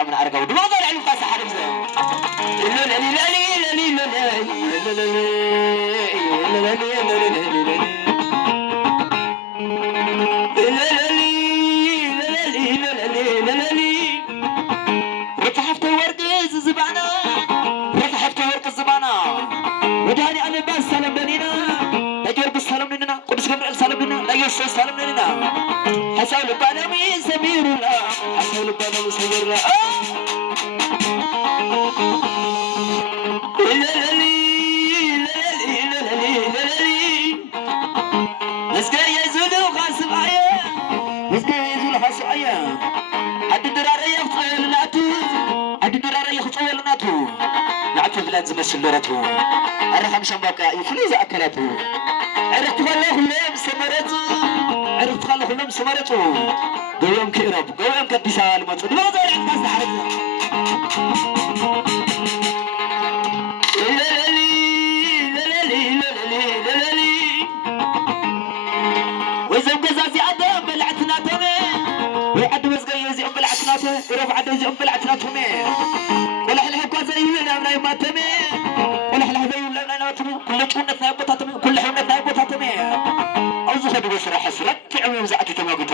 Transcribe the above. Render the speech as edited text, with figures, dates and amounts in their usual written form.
أمن أرجع ودي ما ضل عليهم قاس حرب زي لا لا لا لا لا لا لا رتحفت ورق الزبانة رتحفت ورق الزبانة وداني أنا بس سلام لنا لا جرب سلام لنا قدس جبريل سلام لنا لا يسوع سلام لنا حسول بالامي سمير الله حسول بالامي سمير الله مسكين يزولو خاصم عيا مسكين يزولو خاصم عيا عد الدرار يخطوي لناتو عد الدرار يخطوي لناتو نعطي بلاد زمشل لراتو الرقم شبكة يفليز أكلاتو عرفت خلاه كلهم سمرتو عرفت خلاه كلهم سمرتو قويهم كيرب قويهم كديسال ما تقول ما زال عند السحر وزوج زازي عدا بلعتنا تمي وعد وزقي زي بلعتنا تمي ورفع عدا زي بلعتنا تمي ولا حلها كوزي ولا من ما تمي ولا حلها زي ولا من تمي كل شونة نايبتها تمي كل حونة نايبتها تمي أوزخ بدو سرح سرت عمي وزعتي تماغن